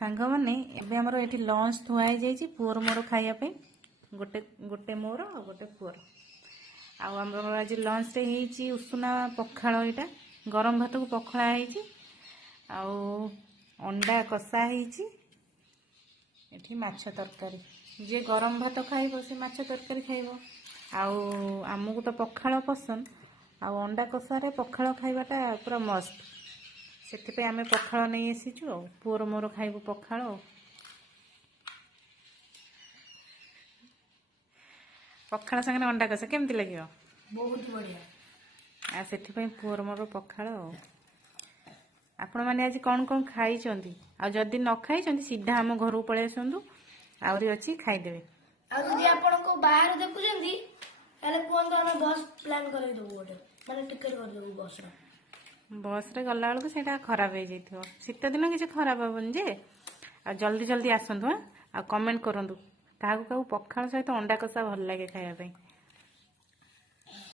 ସାଙ୍ଗମାନେ ଏବେ ଆମର ଏଠି ଲଞ୍ଚ ଥୁଆ ହେଇଯାଇଛି ପୁଅର ମୋର ଖାଇବା ପାଇଁ ଗୋଟେ ଗୋଟେ ମୋର ଆଉ ଗୋଟେ ପୁଅର। ଆଉ ଆମର ଆଜି ଲଞ୍ଚରେ ହେଇଛି ଉଷୁନା ପଖାଳ, ଏଇଟା ଗରମ ଭାତକୁ ପଖଳା ହେଇଛି, ଆଉ ଅଣ୍ଡା କଷା ହେଇଛି, ଏଠି ମାଛ ତରକାରୀ। ଯିଏ ଗରମ ଭାତ ଖାଇବ ସେ ମାଛ ତରକାରୀ ଖାଇବ, ଆଉ ଆମକୁ ତ ପଖାଳ ପସନ୍ଦ, ଆଉ ଅଣ୍ଡା କଷାରେ ପଖାଳ ଖାଇବାଟା ପୁରା ମସ୍ତ। ସେଥିପାଇଁ ଆମେ ପଖାଳ ନେଇ ଆସିଛୁ, ଆଉ ପୁଅର ମୋର ଖାଇବୁ ପଖାଳ। ପଖାଳ ସାଙ୍ଗରେ ଅଣ୍ଡା କଷା କେମିତି ଲାଗିବ? ବହୁତ ବଢିଆ। ଆଉ ସେଥିପାଇଁ ପୁଅର ମୋର ପଖାଳ। ଆଉ ଆପଣମାନେ ଆଜି କ'ଣ କ'ଣ ଖାଇଛନ୍ତି? ଆଉ ଯଦି ନ ଖାଇଛନ୍ତି ସିଧା ଆମ ଘରକୁ ପଳେଇ ଆସନ୍ତୁ, ଆହୁରି ଅଛି ଖାଇଦେବେ। ଆଉ ଯଦି ଆପଣଙ୍କୁ ବାହାରୁ ଦେଖୁଛନ୍ତି ତାହେଲେ କୁହନ୍ତୁ, ଆମେ ବସ୍ ପ୍ଲାନ୍ କରିଦେବୁ, ଗୋଟେ ମାନେ ଟିକେଟ୍ କରିଦେବୁ ବସ୍ର। ବସ୍ରେ ଗଲାବେଳକୁ ସେଇଟା ଖରାପ ହେଇଯାଇଥିବ। ଶୀତ ଦିନ କିଛି ଖରାପ ହେବନି ଯେ, ଆଉ ଜଲ୍ଦି ଜଲ୍ଦି ଆସନ୍ତୁ। ଆଉ କମେଣ୍ଟ କରନ୍ତୁ କାହାକୁ କାହାକୁ ପଖାଳ ସହିତ ଅଣ୍ଡା କଷା ଭଲ ଲାଗେ ଖାଇବା ପାଇଁ।